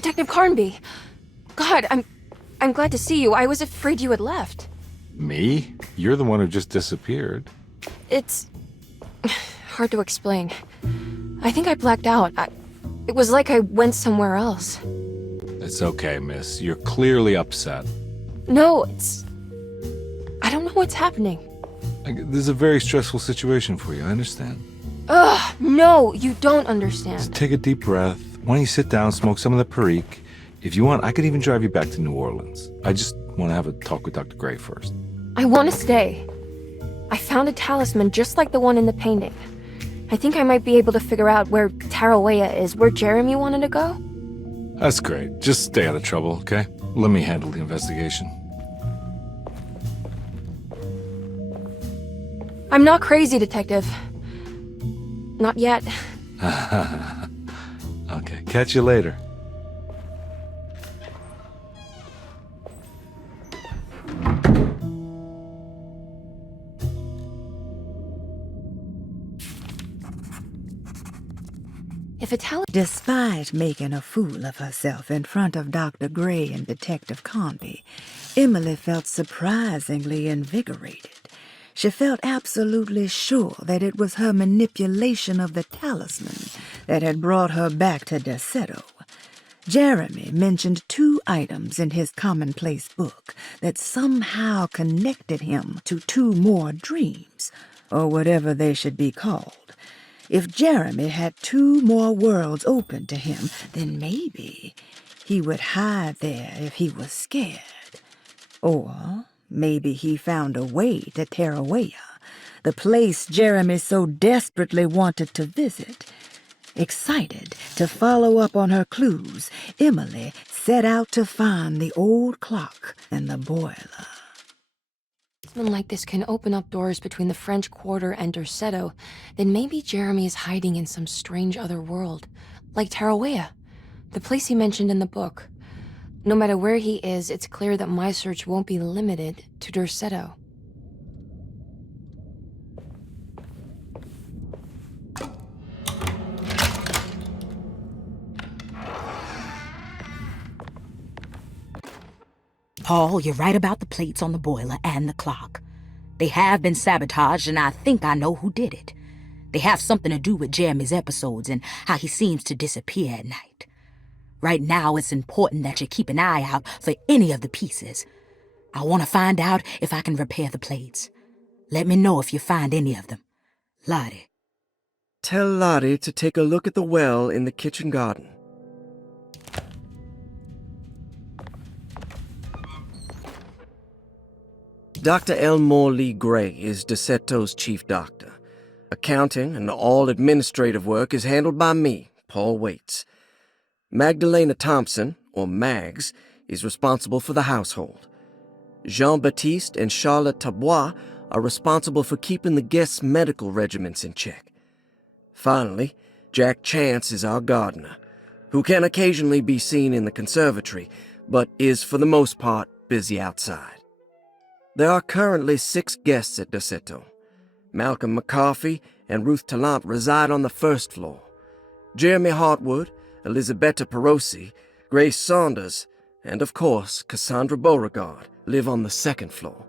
Detective Carnby. God, I'm glad to see you. I was afraid you had left. Me? You're the one who just disappeared. It's hard to explain. I think I blacked out. It was like I went somewhere else. It's okay, miss. You're clearly upset. No, I don't know what's happening. This is a very stressful situation for you, I understand. Ugh, no, you don't understand. Just take a deep breath. Why don't you sit down, smoke some of the perique? If you want, I could even drive you back to New Orleans. I just want to have a talk with Dr. Gray first. I want to stay. I found a talisman just like the one in the painting. I think I might be able to figure out where Tarawea is, where Jeremy wanted to go. That's great. Just stay out of trouble, okay? Let me handle the investigation. I'm not crazy, Detective. Not yet. Okay, catch you later. If a talisman... Despite making a fool of herself in front of Dr. Gray and Detective Carnby, Emily felt surprisingly invigorated. She felt absolutely sure that it was her manipulation of the talisman that had brought her back to Derceto. Jeremy mentioned 2 items in his commonplace book that somehow connected him to 2 more dreams, or whatever they should be called. If Jeremy had 2 more worlds open to him, then maybe he would hide there if he was scared. Or maybe he found a way to Tarawea, the place Jeremy so desperately wanted to visit. Excited to follow up on her clues, Emily set out to find the old clock and the boiler. Something like this can open up doors between the French Quarter and Derceto, then maybe Jeremy is hiding in some strange other world, like Tarawea, the place he mentioned in the book. No matter where he is, it's clear that my search won't be limited to Derceto. Paul, you're right about the plates on the boiler and the clock. They have been sabotaged, and I think I know who did it. They have something to do with Jeremy's episodes and how he seems to disappear at night. Right now, it's important that you keep an eye out for any of the pieces. I want to find out if I can repair the plates. Let me know if you find any of them. Lottie. Tell Lottie to take a look at the well in the kitchen garden. Dr. Elmore Lee Gray is Derceto's chief doctor. Accounting and all administrative work is handled by me, Paul Waits. Magdalena Thompson, or Mags, is responsible for the household. Jean-Baptiste and Charlotte Tabois are responsible for keeping the guests' medical regimens in check. Finally, Jack Chance is our gardener, who can occasionally be seen in the conservatory, but is for the most part busy outside. There are currently 6 guests at Derceto. Malcolm McCarthy and Ruth Tallant reside on the 1st floor. Jeremy Hartwood, Elisabetta Perosi, Grace Saunders, and of course Cassandra Beauregard live on the 2nd floor.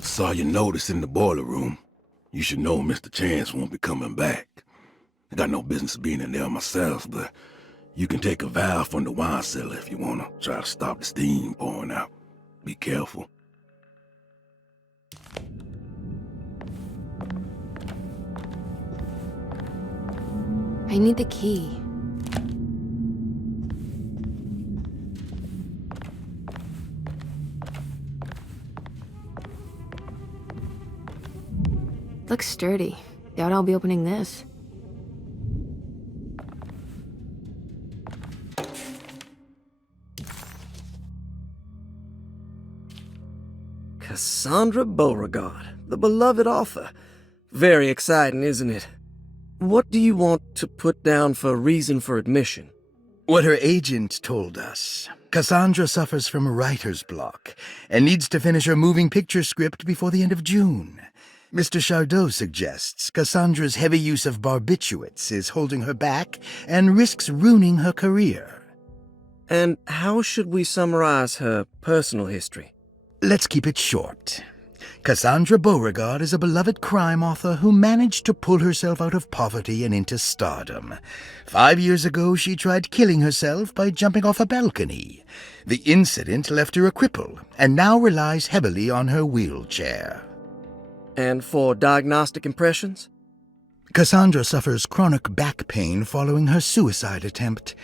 Saw your notice in the boiler room. You should know Mr. Chance won't be coming back. I got no business being in there myself, but you can take a valve from the wine cellar if you want to try to stop the steam pouring out. Be careful. I need the key. Looks sturdy. Doubt I'll be opening this. Cassandra Beauregard, the beloved author. Very exciting, isn't it? What do you want to put down for reason for admission? What her agent told us. Cassandra suffers from writer's block and needs to finish her moving picture script before the end of June. Mr. Chardot suggests Cassandra's heavy use of barbiturates is holding her back and risks ruining her career. And how should we summarize her personal history? Let's keep it short. Cassandra Beauregard is a beloved crime author who managed to pull herself out of poverty and into stardom. 5 years ago, she tried killing herself by jumping off a balcony. The incident left her a cripple, and now relies heavily on her wheelchair. And for diagnostic impressions? Cassandra suffers chronic back pain following her suicide attempt.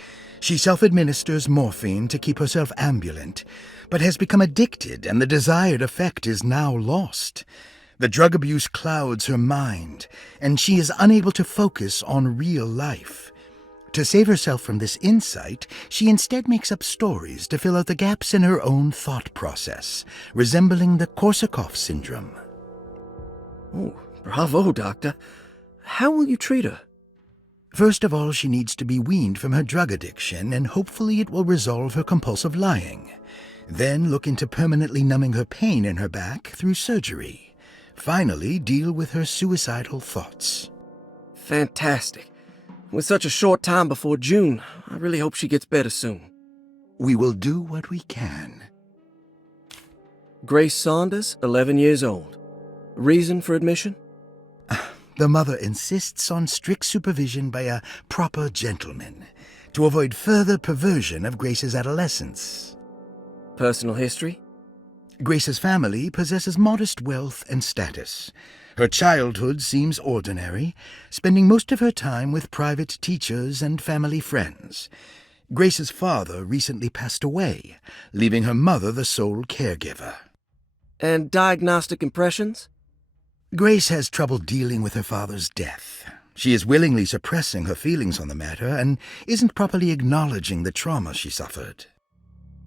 She self-administers morphine to keep herself ambulant, but has become addicted, and the desired effect is now lost. The drug abuse clouds her mind, and she is unable to focus on real life. To save herself from this insight, she instead makes up stories to fill out the gaps in her own thought process, resembling the Korsakoff syndrome. Oh, bravo, Doctor. How will you treat her? First of all, she needs to be weaned from her drug addiction, and hopefully it will resolve her compulsive lying. Then look into permanently numbing her pain in her back through surgery. Finally, deal with her suicidal thoughts. Fantastic. With such a short time before June, I really hope she gets better soon. We will do what we can. Grace Saunders, 11 years old. Reason for admission? The mother insists on strict supervision by a proper gentleman to avoid further perversion of Grace's adolescence. Personal history? Grace's family possesses modest wealth and status. Her childhood seems ordinary, spending most of her time with private teachers and family friends. Grace's father recently passed away, leaving her mother the sole caregiver. And diagnostic impressions? Grace has trouble dealing with her father's death. She is willingly suppressing her feelings on the matter and isn't properly acknowledging the trauma she suffered.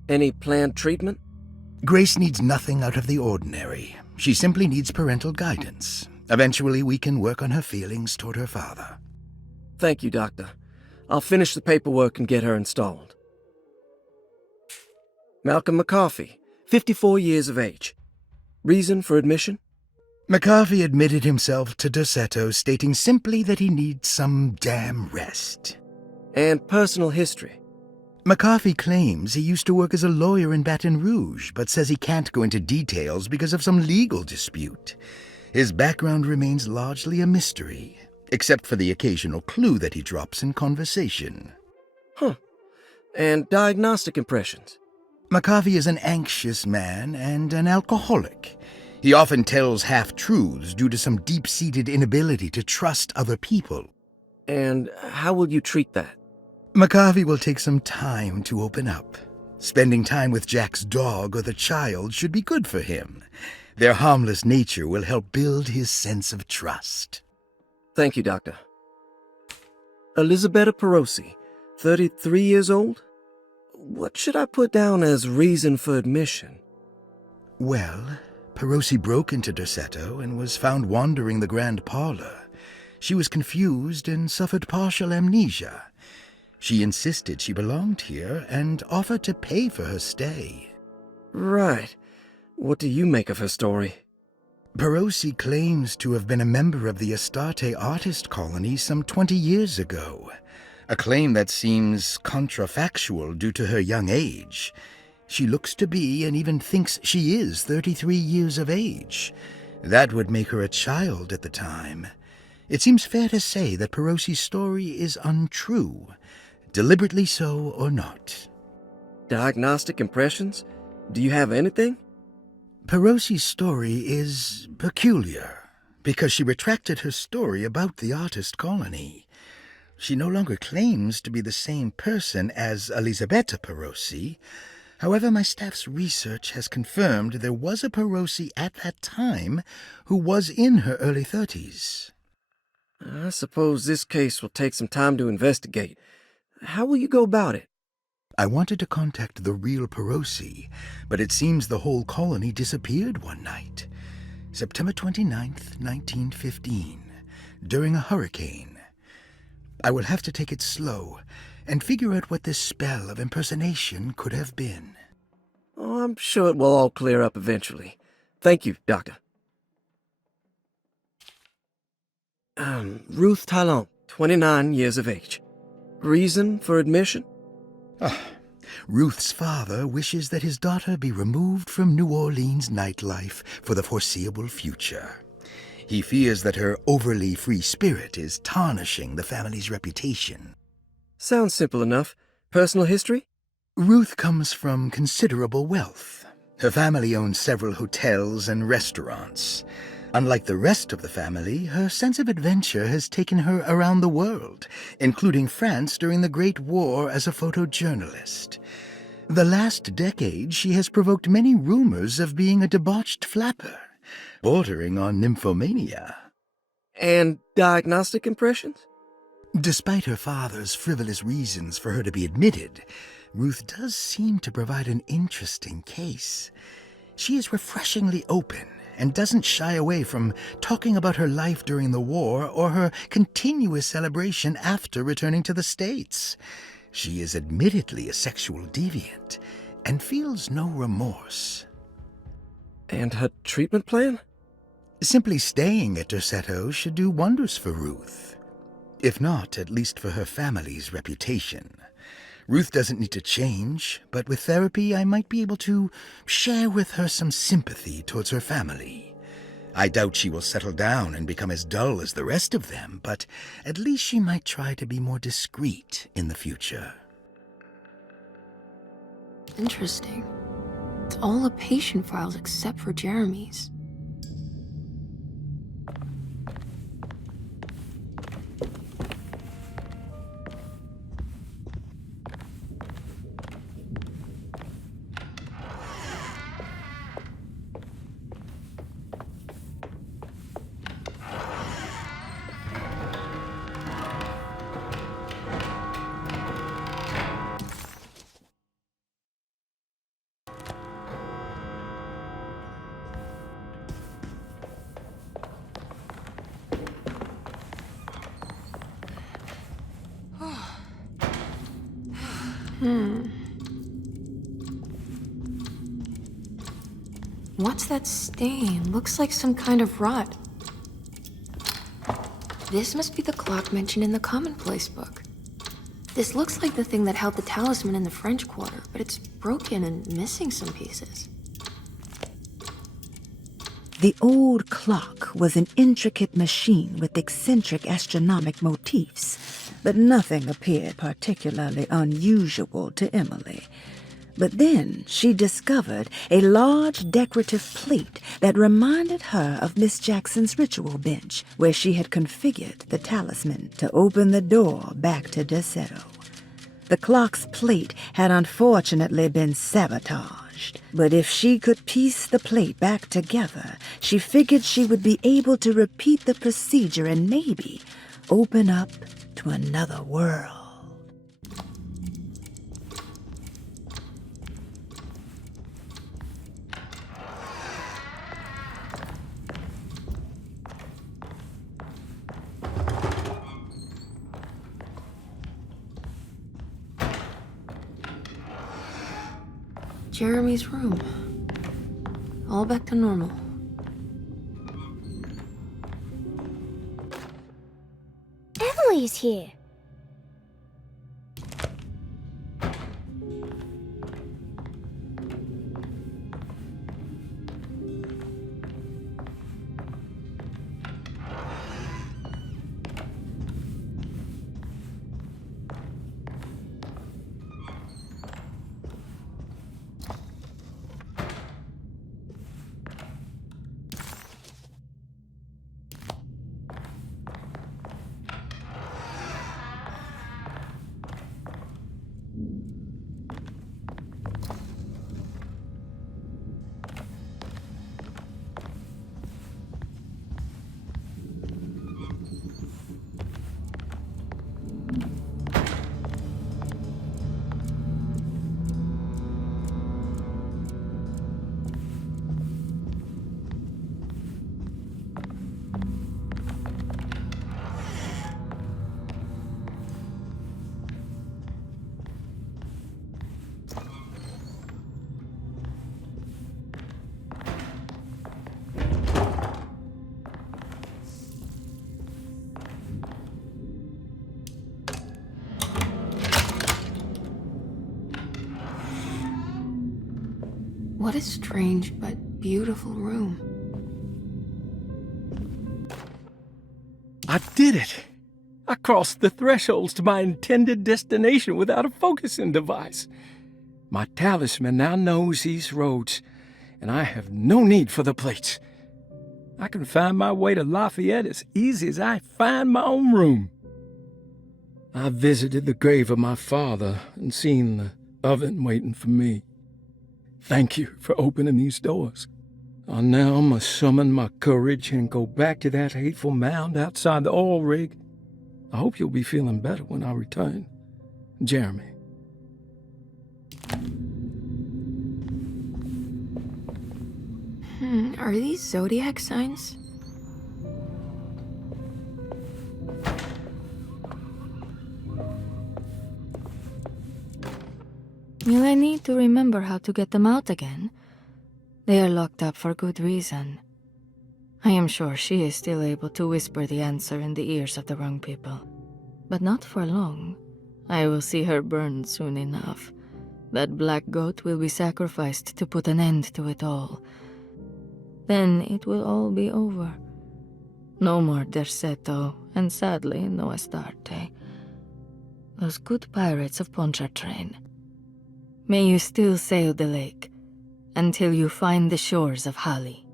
Any planned treatment? Grace needs nothing out of the ordinary. She simply needs parental guidance. Eventually, we can work on her feelings toward her father. Thank you, Doctor. I'll finish the paperwork and get her installed. Malcolm McCarthy, 54 years of age. Reason for admission? McCarthy admitted himself to Derceto, stating simply that he needs some damn rest. And personal history? McCarthy claims he used to work as a lawyer in Baton Rouge, but says he can't go into details because of some legal dispute. His background remains largely a mystery, except for the occasional clue that he drops in conversation. Huh. And diagnostic impressions? McCarthy is an anxious man and an alcoholic. He often tells half-truths due to some deep-seated inability to trust other people. And how will you treat that? McCarthy will take some time to open up. Spending time with Jack's dog or the child should be good for him. Their harmless nature will help build his sense of trust. Thank you, Doctor. Elisabetta Perosi, 33 years old? What should I put down as reason for admission? Well, Perosi broke into Derceto and was found wandering the grand parlor. She was confused and suffered partial amnesia. She insisted she belonged here and offered to pay for her stay. Right. What do you make of her story? Perosi claims to have been a member of the Astarte artist colony some 20 years ago, a claim that seems contrafactual due to her young age. She looks to be and even thinks she is 33 years of age. That would make her a child at the time. It seems fair to say that Perosi's story is untrue, deliberately so or not. Diagnostic impressions? Do you have anything? Perosi's story is peculiar because she retracted her story about the artist colony. She no longer claims to be the same person as Elisabetta Perosi. However, my staff's research has confirmed there was a Perosi at that time who was in her early 30s. I suppose this case will take some time to investigate. How will you go about it? I wanted to contact the real Perosi, but it seems the whole colony disappeared one night. September 29th, 1915, during a hurricane. I will have to take it slow and figure out what this spell of impersonation could have been. Oh, I'm sure it will all clear up eventually. Thank you, Doctor. Ruth Talon, 29 years of age. Reason for admission? Ruth's father wishes that his daughter be removed from New Orleans nightlife for the foreseeable future. He fears that her overly free spirit is tarnishing the family's reputation. Sounds simple enough. Personal history? Ruth comes from considerable wealth. Her family owns several hotels and restaurants. Unlike the rest of the family, her sense of adventure has taken her around the world, including France during the Great War as a photojournalist. The last decade, she has provoked many rumors of being a debauched flapper, bordering on nymphomania. And diagnostic impressions? Despite her father's frivolous reasons for her to be admitted, Ruth does seem to provide an interesting case. She is refreshingly open and doesn't shy away from talking about her life during the war or her continuous celebration after returning to the States. She is admittedly a sexual deviant and feels no remorse. And her treatment plan? Simply staying at Derceto should do wonders for Ruth. If not, at least for her family's reputation. Ruth doesn't need to change, but with therapy I might be able to share with her some sympathy towards her family. I doubt she will settle down and become as dull as the rest of them, but at least she might try to be more discreet in the future. Interesting. It's all the patient files except for Jeremy's. What's that stain? Looks like some kind of rot. This must be the clock mentioned in the commonplace book. This looks like the thing that held the talisman in the French Quarter, but it's broken and missing some pieces. The old clock was an intricate machine with eccentric astronomic motifs, but nothing appeared particularly unusual to Emily. But then she discovered a large decorative plate that reminded her of Miss Jackson's ritual bench, where she had configured the talisman to open the door back to Derceto. The clock's plate had unfortunately been sabotaged, but if she could piece the plate back together, she figured she would be able to repeat the procedure and maybe open up to another world. Jeremy's room. All back to normal. Emily's here. What a strange but beautiful room. I did it! I crossed the thresholds to my intended destination without a focusing device. My talisman now knows these roads, and I have no need for the plates. I can find my way to Lafayette as easy as I find my own room. I visited the grave of my father and seen the oven waiting for me. Thank you for opening these doors. I now must summon my courage and go back to that hateful mound outside the oil rig. I hope you'll be feeling better when I return. Jeremy. Are these zodiac signs? Will I need to remember how to get them out again? They are locked up for good reason. I am sure she is still able to whisper the answer in the ears of the wrong people. But not for long. I will see her burned soon enough. That black goat will be sacrificed to put an end to it all. Then it will all be over. No more Derceto, and sadly, no Astarte. Those good pirates of Pontchartrain. May you still sail the lake, until you find the shores of Hali.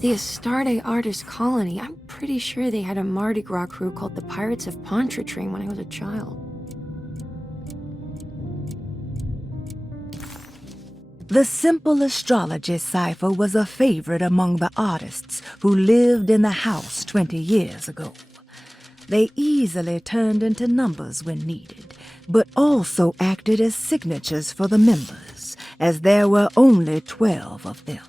The Astarte artist colony. I'm pretty sure they had a Mardi Gras crew called the Pirates of Pontchartrain when I was a child. The simple astrology cipher was a favorite among the artists who lived in the house 20 years ago. They easily turned into numbers when needed, but also acted as signatures for the members, as there were only 12 of them.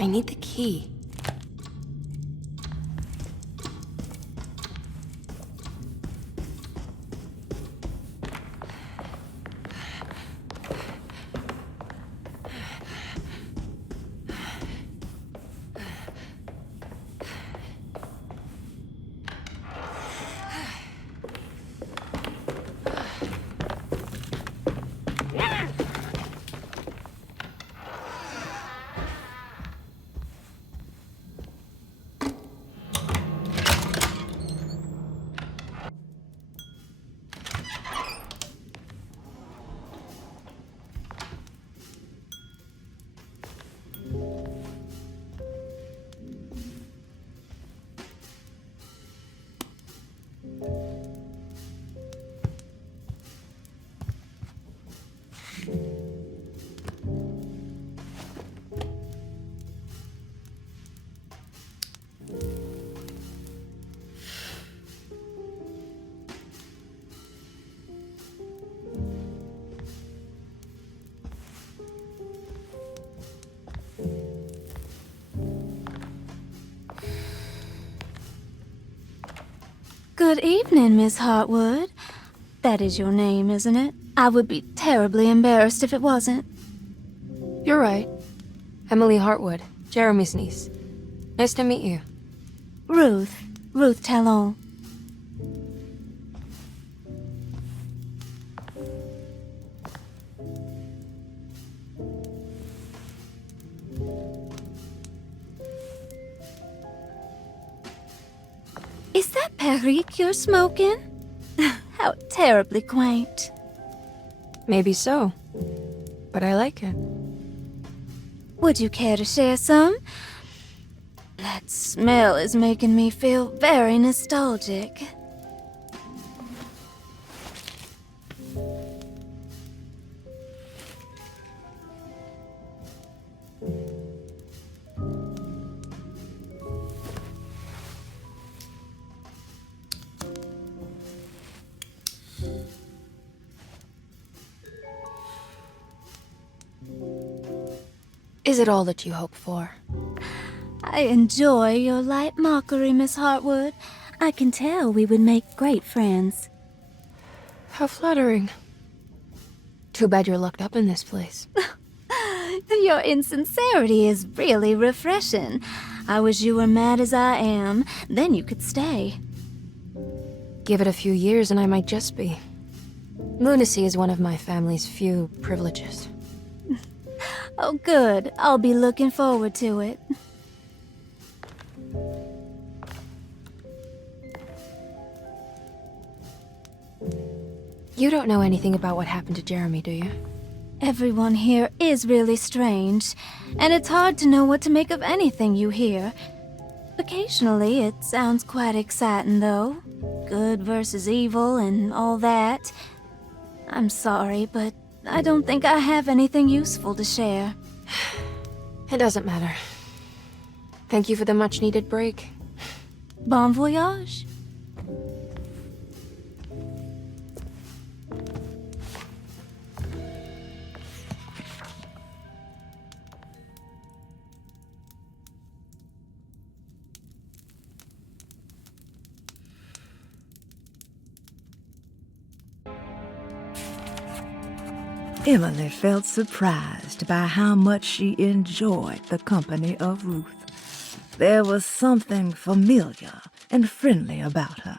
I need the key. Good evening, Miss Hartwood. That is your name, isn't it? I would be terribly embarrassed if it wasn't. You're right. Emily Hartwood, Jeremy's niece. Nice to meet you. Ruth Talon. Is that Perique you're smoking? How terribly quaint. Maybe so, but I like it. Would you care to share some? That smell is making me feel very nostalgic. Is it all that you hope for? I enjoy your light mockery, Miss Hartwood. I can tell we would make great friends. How flattering. Too bad you're locked up in this place. Your insincerity is really refreshing. I wish you were mad as I am, then you could stay. Give it a few years and I might just be. Lunacy is one of my family's few privileges. Oh, good. I'll be looking forward to it. You don't know anything about what happened to Jeremy, do you? Everyone here is really strange, and it's hard to know what to make of anything you hear. Occasionally, it sounds quite exciting, though. Good versus evil and all that. I'm sorry, but I don't think I have anything useful to share. It doesn't matter. Thank you for the much-needed break. Bon voyage. Emily felt surprised by how much she enjoyed the company of Ruth. There was something familiar and friendly about her,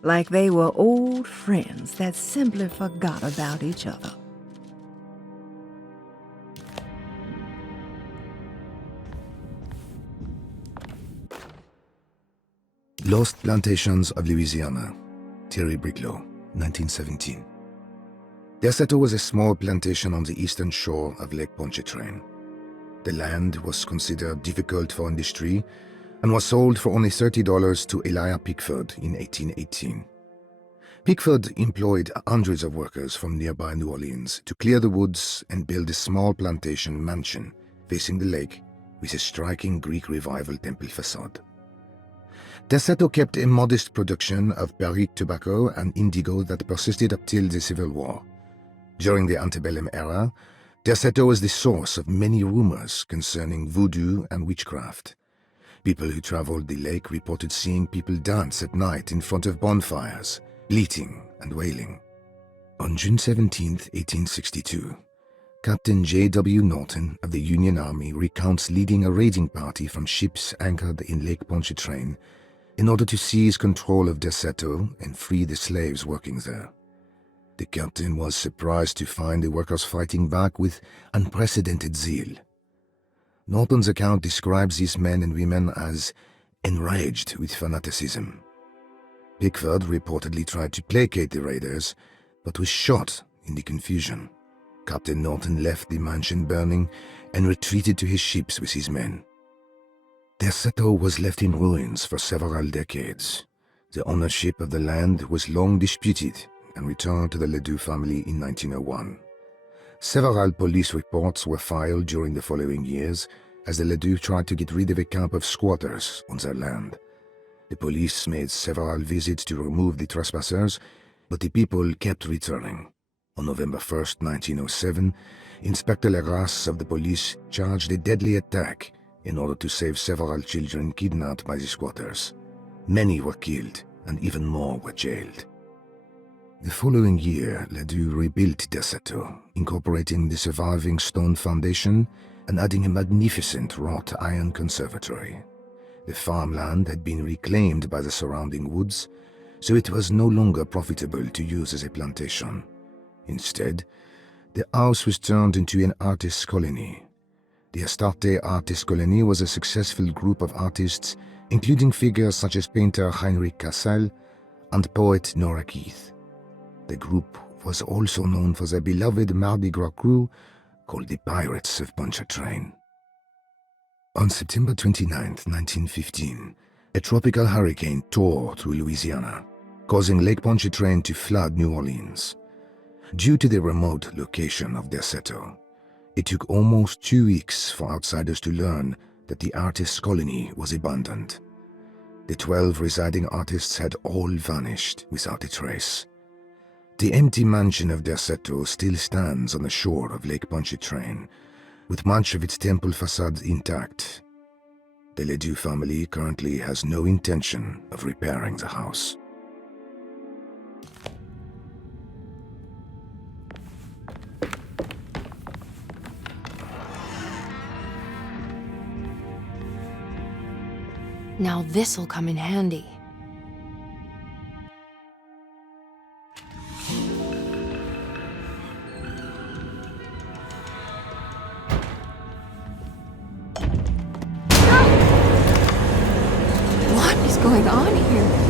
like they were old friends that simply forgot about each other. Lost Plantations of Louisiana, Thierry Briclot, 1917. Derceto was a small plantation on the eastern shore of Lake Pontchartrain. The land was considered difficult for industry and was sold for only $30 to Elijah Pickford in 1818. Pickford employed hundreds of workers from nearby New Orleans to clear the woods and build a small plantation mansion facing the lake with a striking Greek Revival temple facade. Derceto kept a modest production of Perique tobacco and indigo that persisted up till the Civil War. During the antebellum era, Derceto was the source of many rumors concerning voodoo and witchcraft. People who traveled the lake reported seeing people dance at night in front of bonfires, bleating and wailing. On June 17, 1862, Captain J.W. Norton of the Union Army recounts leading a raiding party from ships anchored in Lake Pontchartrain in order to seize control of Derceto and free the slaves working there. The captain was surprised to find the workers fighting back with unprecedented zeal. Norton's account describes these men and women as enraged with fanaticism. Pickford reportedly tried to placate the raiders, but was shot in the confusion. Captain Norton left the mansion burning and retreated to his ships with his men. Derceto was left in ruins for several decades. The ownership of the land was long disputed and returned to the Ledoux family in 1901. Several police reports were filed during the following years as the Ledoux tried to get rid of a camp of squatters on their land. The police made several visits to remove the trespassers, but the people kept returning. On November 1, 1907, Inspector Legrasse of the police charged a deadly attack in order to save several children kidnapped by the squatters. Many were killed and even more were jailed. The following year, Ledoux rebuilt Derceto, incorporating the surviving stone foundation and adding a magnificent wrought iron conservatory. The farmland had been reclaimed by the surrounding woods, so it was no longer profitable to use as a plantation. Instead, the house was turned into an artist's colony. The Astarte Artist Colony was a successful group of artists, including figures such as painter Heinrich Cassel and poet Nora Keith. The group was also known for their beloved Mardi Gras crew called the Pirates of Pontchartrain. On September 29, 1915, a tropical hurricane tore through Louisiana, causing Lake Pontchartrain to flood New Orleans. Due to the remote location of Derceto, it took almost 2 weeks for outsiders to learn that the artist's colony was abandoned. The 12 residing artists had all vanished without a trace. The empty mansion of Derceto still stands on the shore of Lake Pontchartrain, with much of its temple facade intact. The Ledoux family currently has no intention of repairing the house. Now this'll come in handy. What is going on here?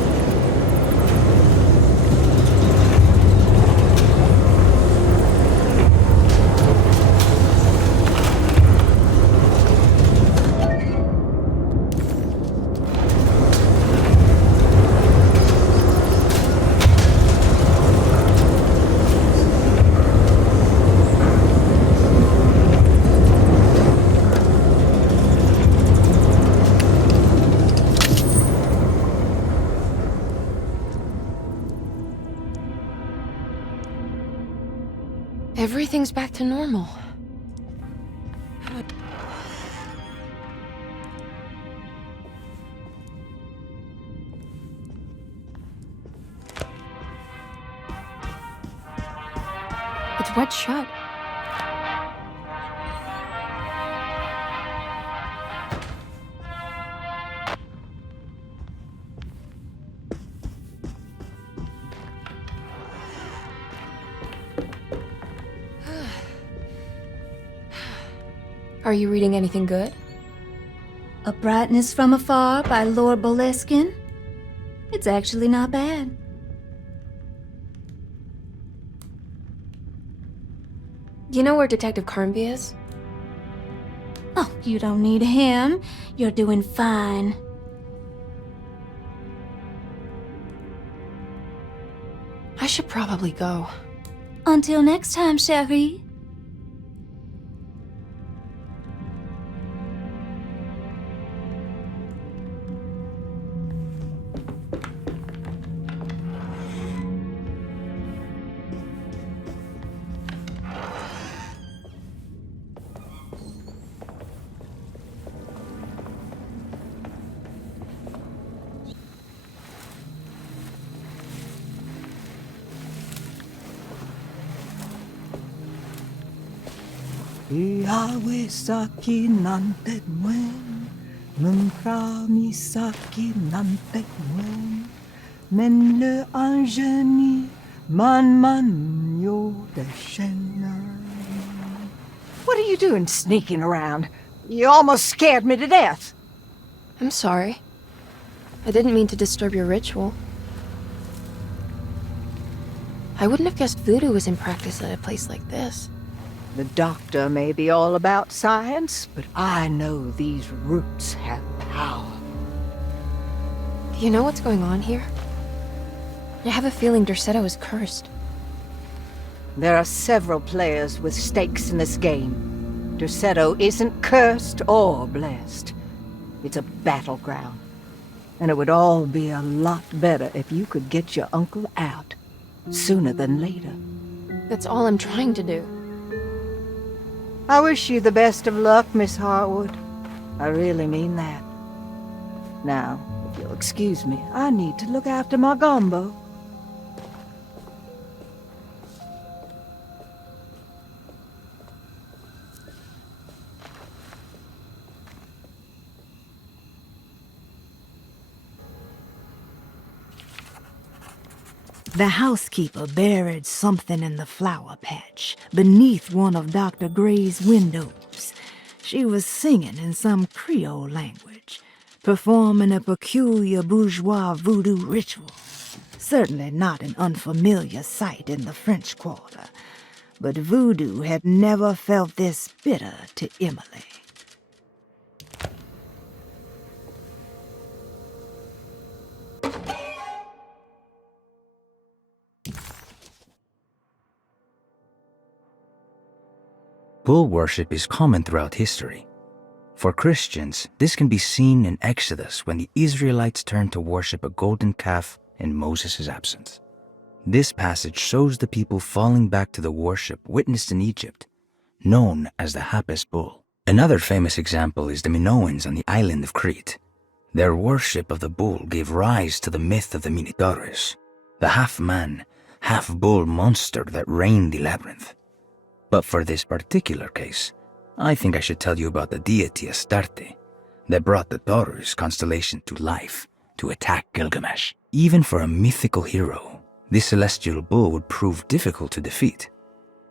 Everything's back to normal. It's wet shut. Are you reading anything good? A Brightness from Afar by Lord Boleskine? It's actually not bad. Do you know where Detective Carnby is? Oh, you don't need him. You're doing fine. I should probably go. Until next time, chérie. Iawesaki nantek mwen, memprami saki nantek mwen, men le angeni man yo deshena. What are you doing sneaking around? You almost scared me to death. I'm sorry. I didn't mean to disturb your ritual. I wouldn't have guessed voodoo was in practice at a place like this. The doctor may be all about science, but I know these roots have power. Do you know what's going on here? I have a feeling Derceto is cursed. There are several players with stakes in this game. Derceto isn't cursed or blessed. It's a battleground. And it would all be a lot better if you could get your uncle out sooner than later. That's all I'm trying to do. I wish you the best of luck, Miss Hartwood. I really mean that. Now, if you'll excuse me, I need to look after my gumbo. The housekeeper buried something in the flower patch beneath one of Dr. Gray's windows. She was singing in some Creole language, performing a peculiar bourgeois voodoo ritual. Certainly not an unfamiliar sight in the French Quarter, but voodoo had never felt this bitter to Emily. Bull worship is common throughout history. For Christians, this can be seen in Exodus when the Israelites turned to worship a golden calf in Moses' absence. This passage shows the people falling back to the worship witnessed in Egypt, known as the Hapes bull. Another famous example is the Minoans on the island of Crete. Their worship of the bull gave rise to the myth of the Minotaurus, the half-man, half-bull monster that reigned the labyrinth. But for this particular case, I think I should tell you about the deity Astarte that brought the Taurus constellation to life to attack Gilgamesh. Even for a mythical hero, this celestial bull would prove difficult to defeat.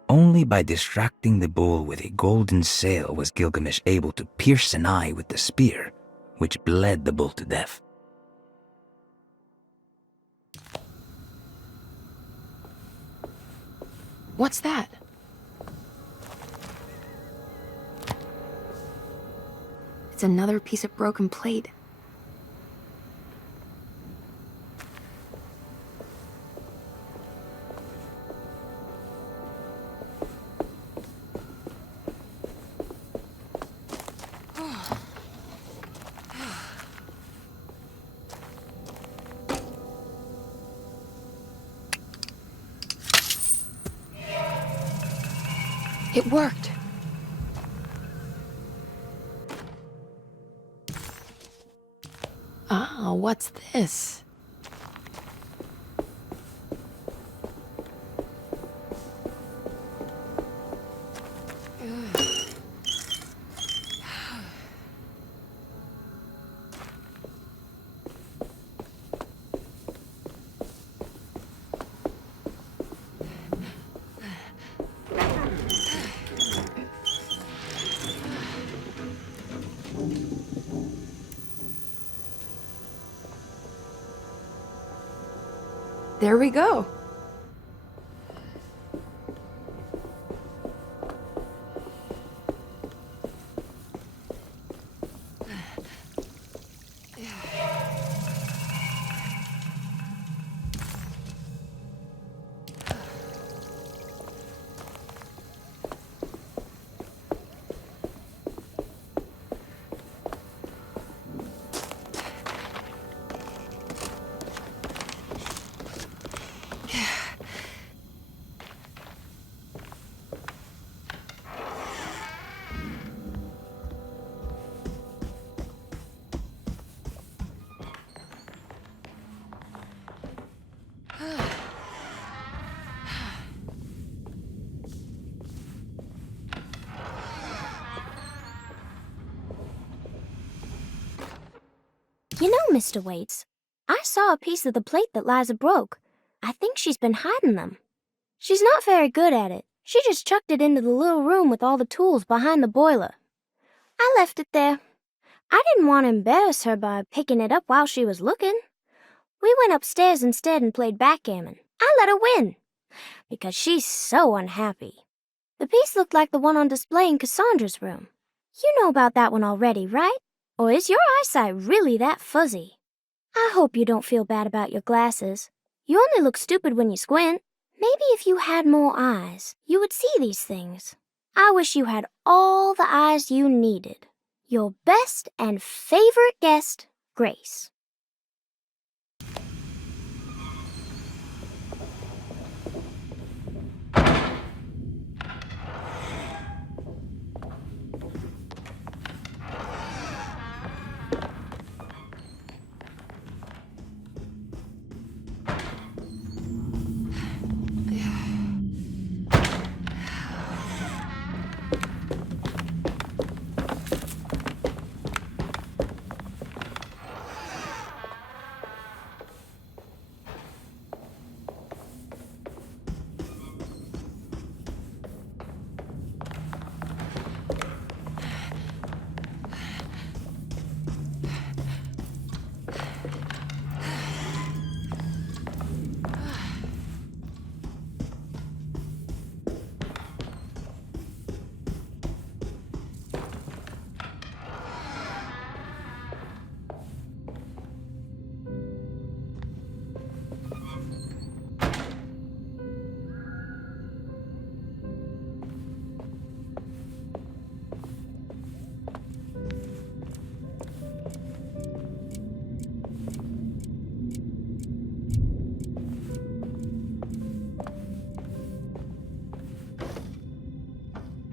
Only by distracting the bull with a golden sail was Gilgamesh able to pierce an eye with the spear, which bled the bull to death. What's that? It's another piece of broken plate. It worked. Ah, what's this? There we go. You know, Mr. Waits, I saw a piece of the plate that Liza broke. I think she's been hiding them. She's not very good at it. She just chucked it into the little room with all the tools behind the boiler. I left it there. I didn't want to embarrass her by picking it up while she was looking. We went upstairs instead and played backgammon. I let her win, because she's so unhappy. The piece looked like the one on display in Cassandra's room. You know about that one already, right? Or is your eyesight really that fuzzy? I hope you don't feel bad about your glasses. You only look stupid when you squint. Maybe if you had more eyes, you would see these things. I wish you had all the eyes you needed. Your best and favorite guest, Grace.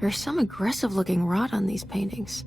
There's some aggressive-looking rot on these paintings.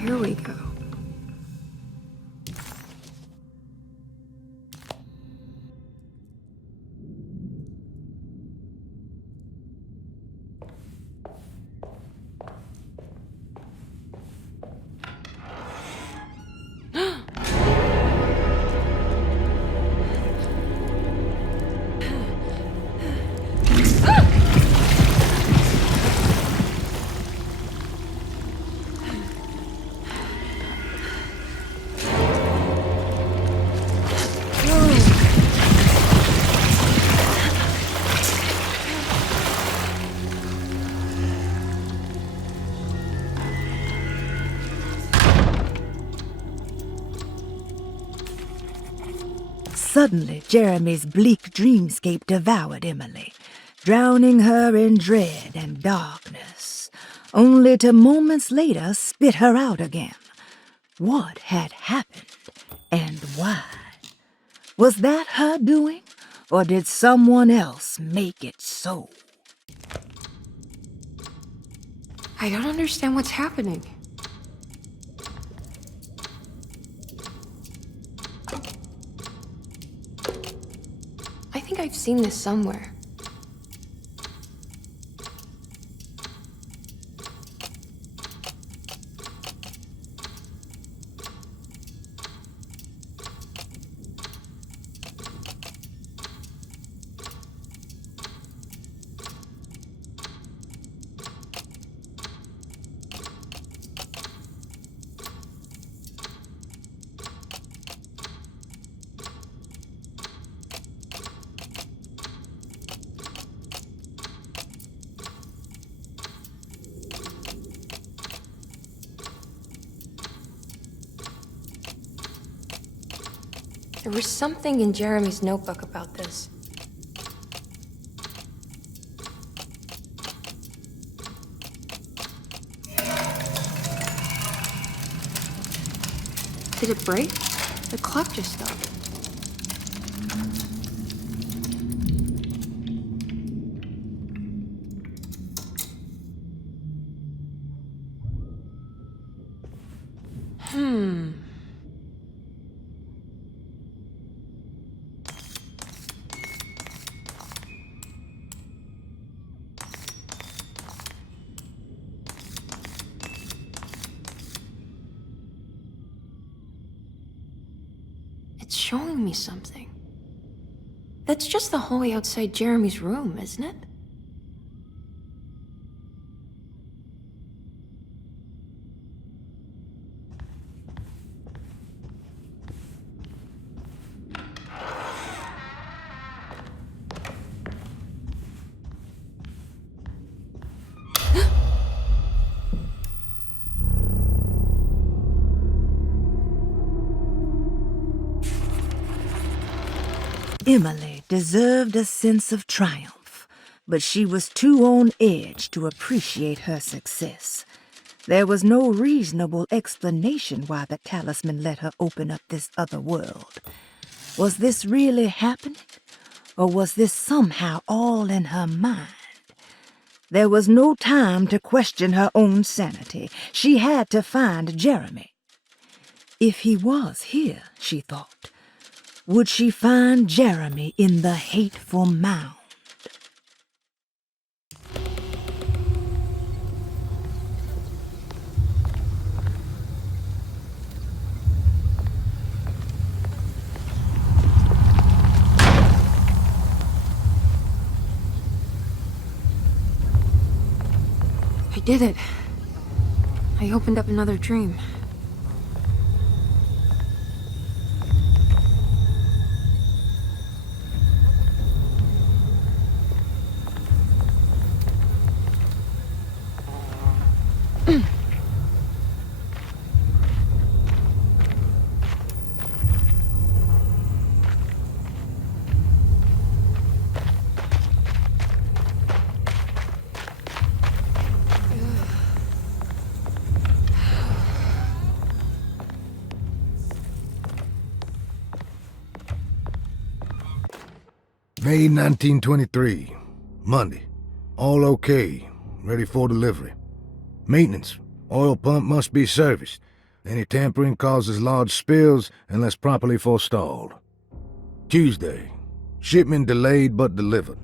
Here we go. Suddenly, Jeremy's bleak dreamscape devoured Emily, drowning her in dread and darkness, only to moments later spit her out again. What had happened, and why? Was that her doing, or did someone else make it so? I don't understand what's happening. I think I've seen this somewhere. There was something in Jeremy's notebook about this. Did it break? The clock just stopped. It's showing me something. That's just the hallway outside Jeremy's room, isn't it? Emily deserved a sense of triumph, but she was too on edge to appreciate her success. There was no reasonable explanation why the talisman let her open up this other world. Was this really happening? Or was this somehow all in her mind? There was no time to question her own sanity. She had to find Jeremy. If he was here, she thought, would she find Jeremy in the hateful mound? I did it. I opened up another dream. May 1923, Monday. All okay, ready for delivery. Maintenance, oil pump must be serviced. Any tampering causes large spills unless properly forestalled. Tuesday, shipment delayed but delivered.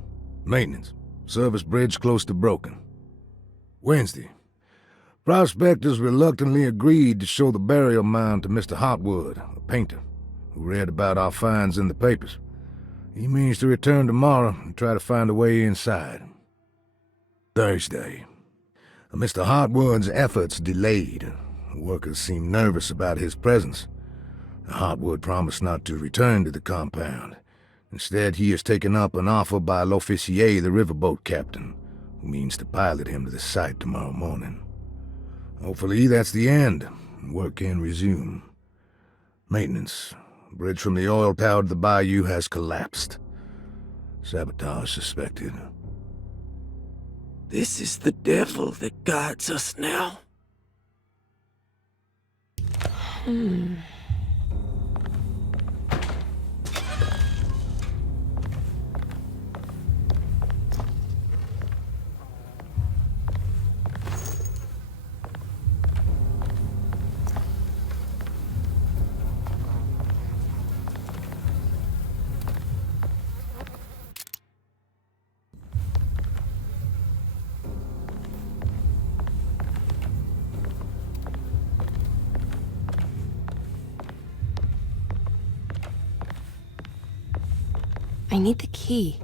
Maintenance, service bridge close to broken. Wednesday, prospectors reluctantly agreed to show the burial mound to Mr. Hartwood, a painter, who read about our finds in the papers. He means to return tomorrow and try to find a way inside. Thursday. Mr. Hartwood's efforts delayed. The workers seemed nervous about his presence. Hartwood promised not to return to the compound. Instead, he has taken up an offer by l'officier, the riverboat captain, who means to pilot him to the site tomorrow morning. Hopefully that's the end, and work can resume. Maintenance. Bridge from the oil tower to the bayou has collapsed. Sabotage suspected. This is the devil that guides us now. I need the key.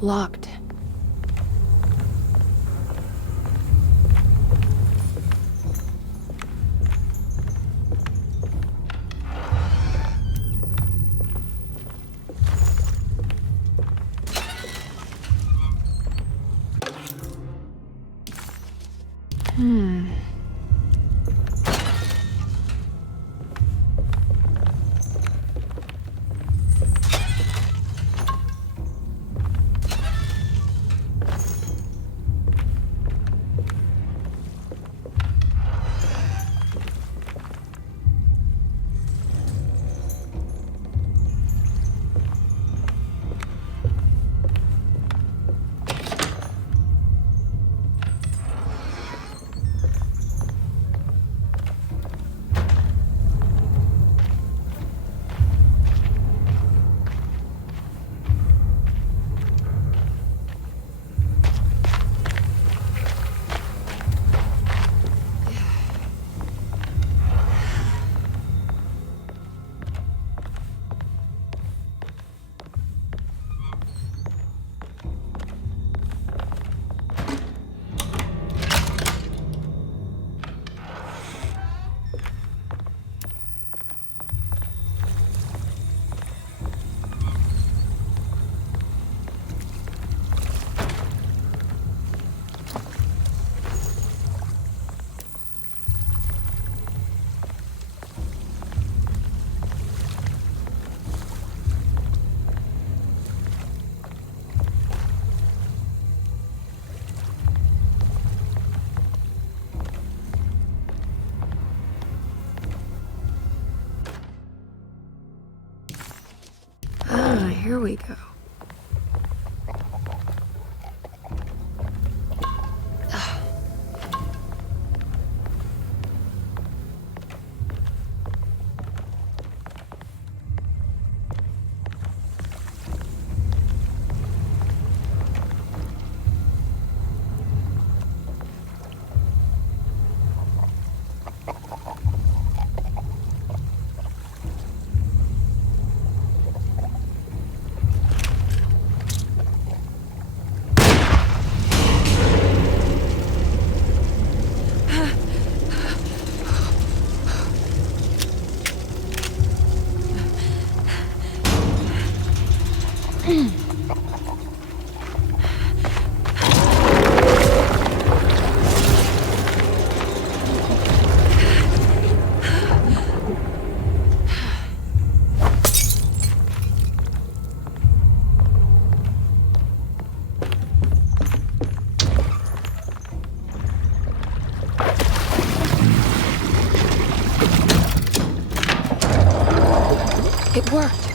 Locked. Here we go. It worked.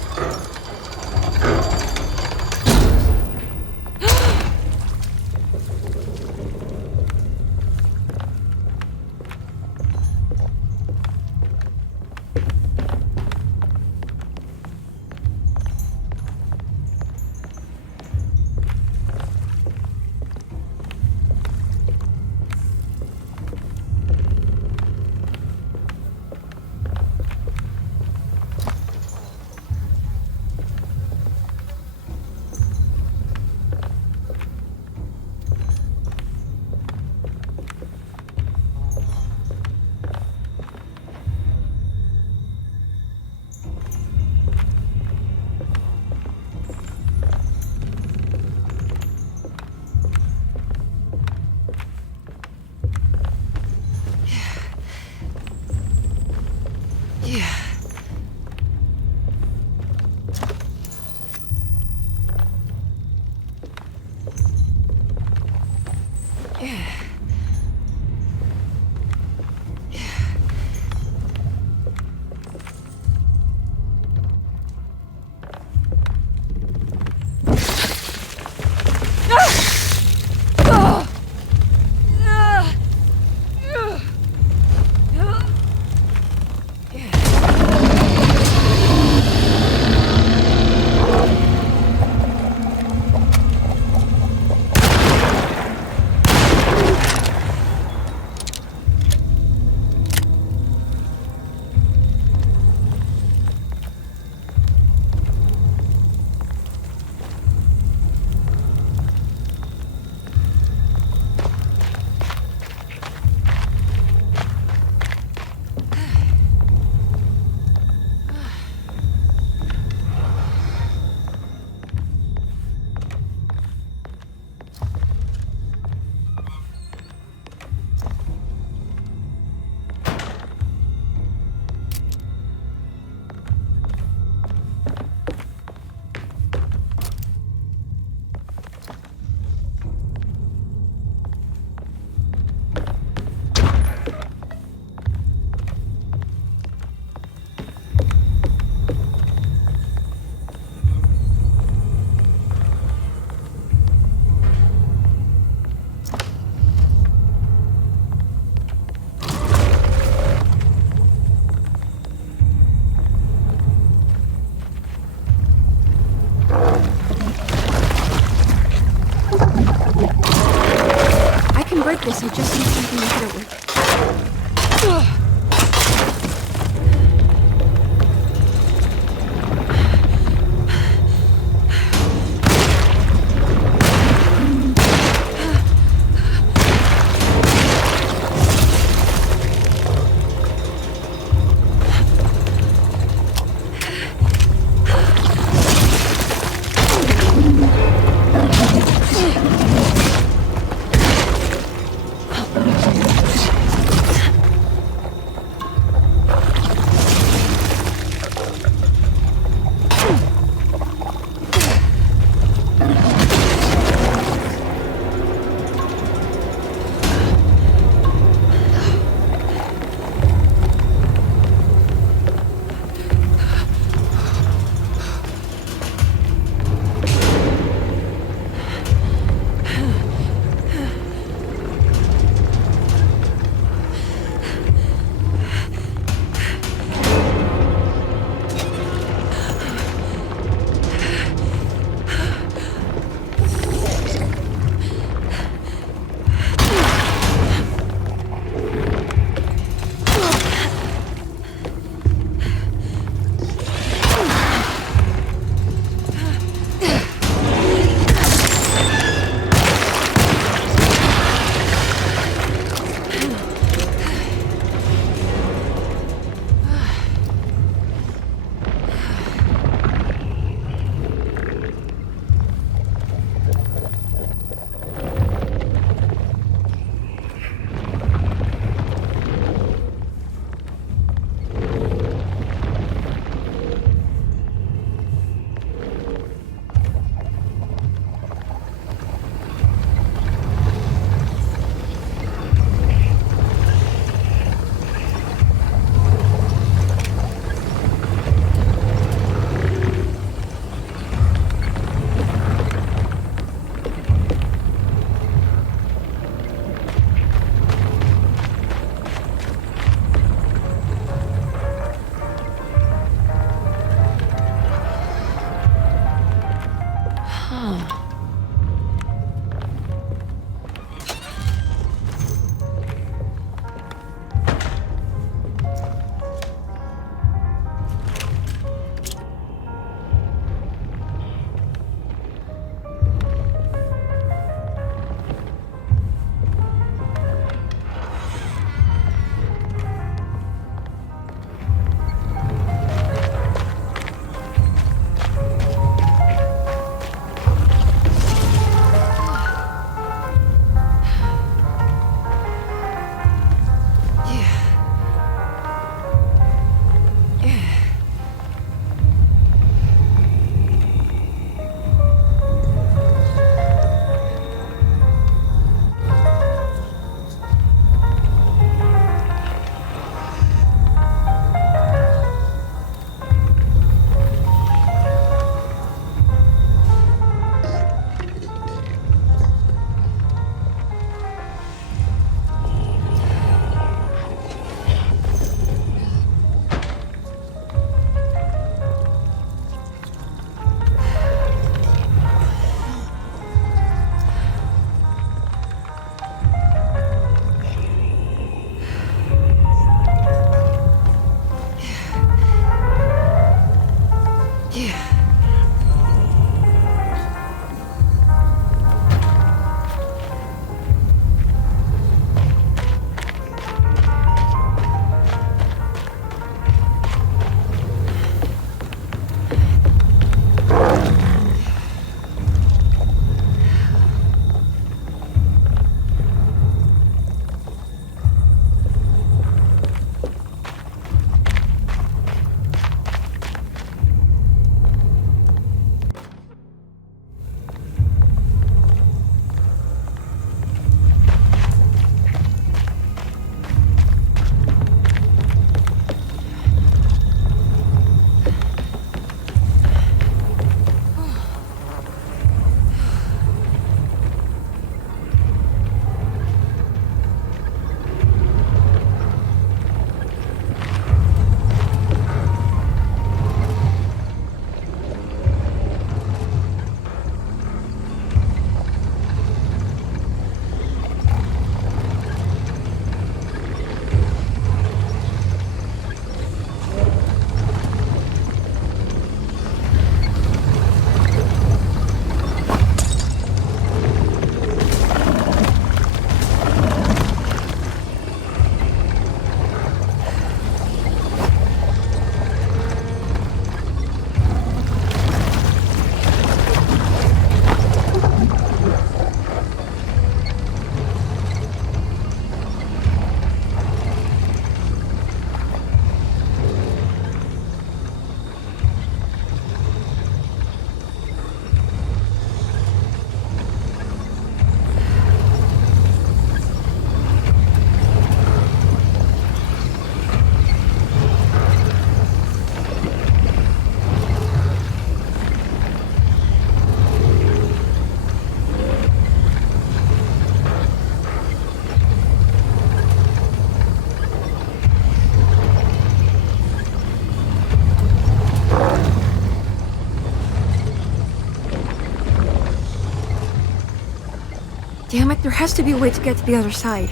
Damn it, there has to be a way to get to the other side.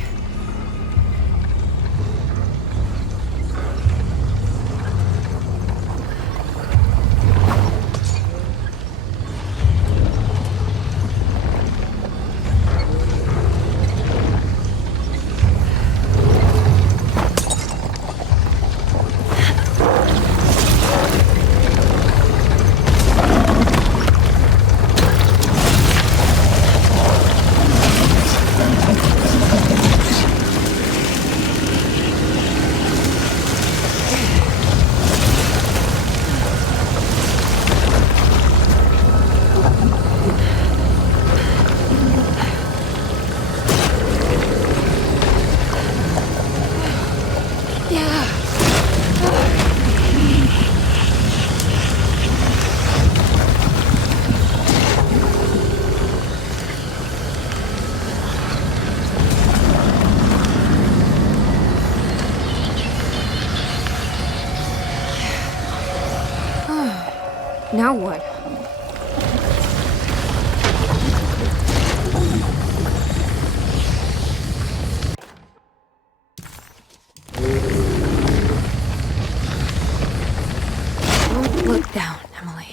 Now what? Don't look down, Emily.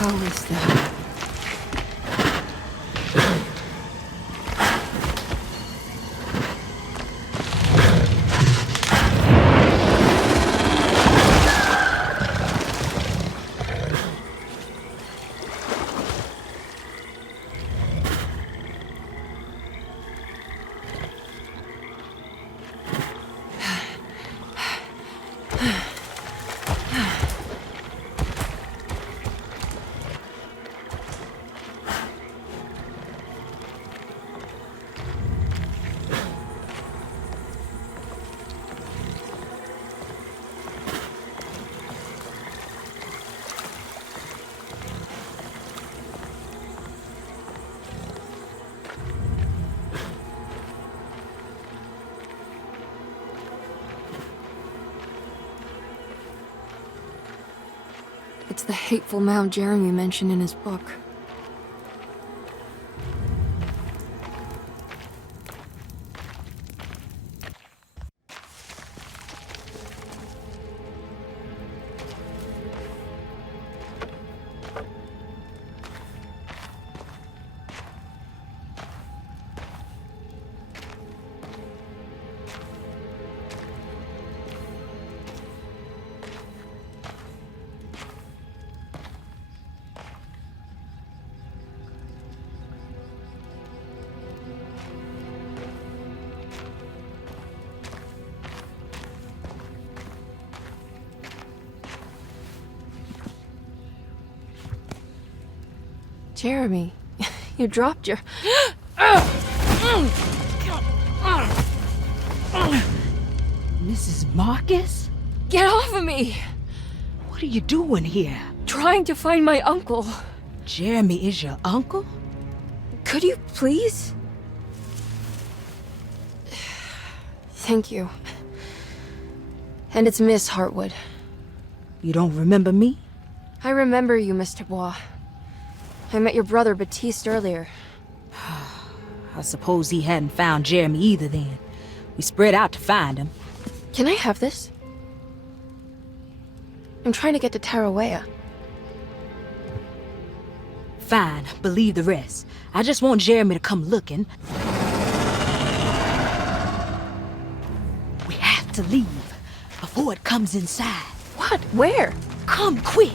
How is that? It's the hateful mound Jeremy mentioned in his book. Jeremy, you dropped your... Mrs. Marcus? Get off of me! What are you doing here? Trying to find my uncle. Jeremy is your uncle? Could you please? Thank you. And it's Miss Hartwood. You don't remember me? I remember you, Mr. Bois. I met your brother Baptiste earlier. I suppose he hadn't found Jeremy either then. We spread out to find him. Can I have this? I'm trying to get to Tarawea. Fine, believe the rest. I just want Jeremy to come looking. We have to leave before it comes inside. What? Where? Come quick!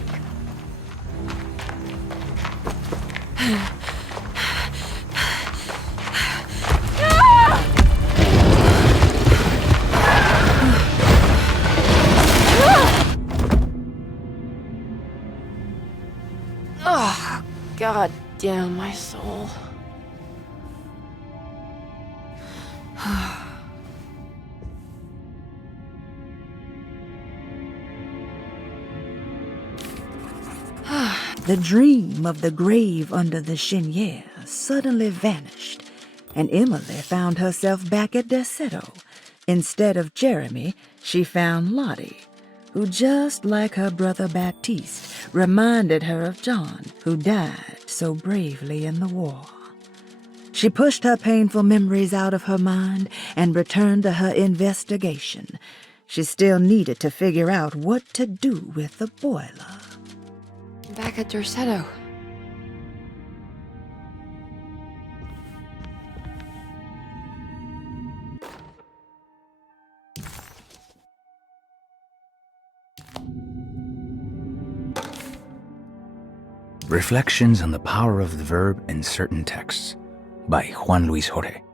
Oh, God damn my soul. The dream of the grave under the cheniere suddenly vanished, and Emily found herself back at Derceto. Instead of Jeremy, she found Lottie, who, just like her brother Baptiste, reminded her of John, who died so bravely in the war. She pushed her painful memories out of her mind and returned to her investigation. She still needed to figure out what to do with the boiler. Back at Derceto. Reflections on the Power of the Verb in Certain Texts by Juan Luis Jorge.